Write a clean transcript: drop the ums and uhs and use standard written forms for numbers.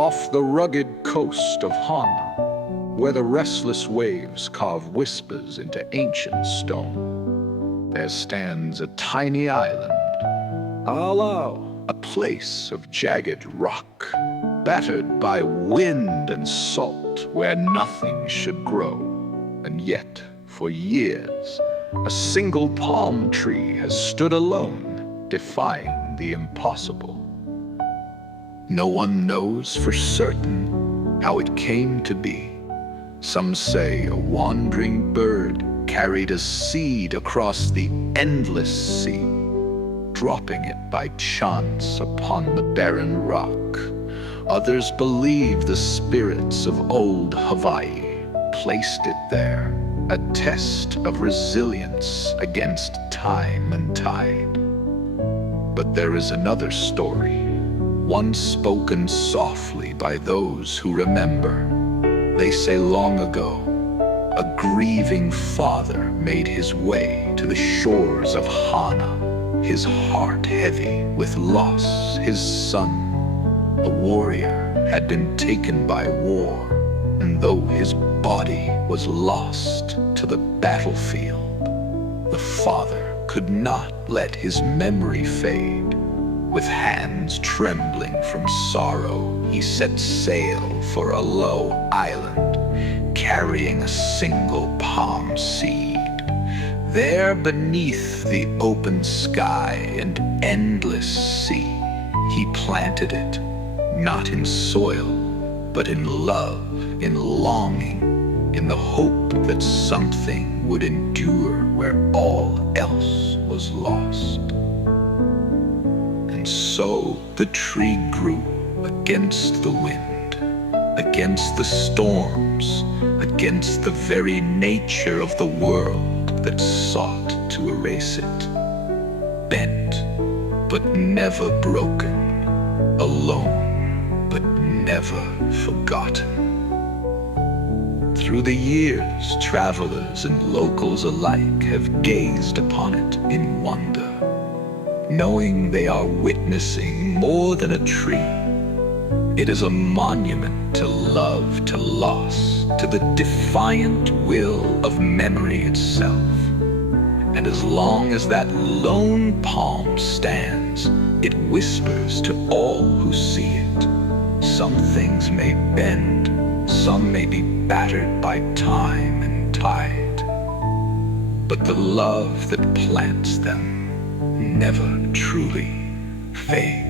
Off the rugged coast of Hana, where the restless waves carve whispers into ancient stone, there stands a tiny island, Ālau, a place of jagged rock, battered by wind and salt, where nothing should grow. And yet, for years, a single palm tree has stood alone, defying the impossible. No one knows for certain how it came to be. Some say a wandering bird carried a seed across the endless sea, dropping it by chance upon the barren rock. Others believe the spirits of old Hawaii placed it there, a test of resilience against time and tide. But there is another story, one spoken softly by those who remember. They say long ago, a grieving father made his way to the shores of Hana, his heart heavy with loss. His son, a warrior, had been taken by war, and though his body was lost to the battlefield, the father could not let his memory fade. With hands trembling from sorrow, he set sail for Ālau Island, carrying a single palm seed. There beneath the open sky and endless sea, he planted it, not in soil, but in love, in longing, in the hope that something would endure where all else was lost. And so the tree grew against the wind, against the storms, against the very nature of the world that sought to erase it. Bent, but never broken, alone, but never forgotten. Through the years, travelers and locals alike have gazed upon it in wonder, knowing they are witnessing more than a tree. It is a monument to love, to loss, to the defiant will of memory itself. And as long as that lone palm stands, it whispers to all who see it. Some things may bend, some may be battered by time and tide, but the love that plants them never truly fades.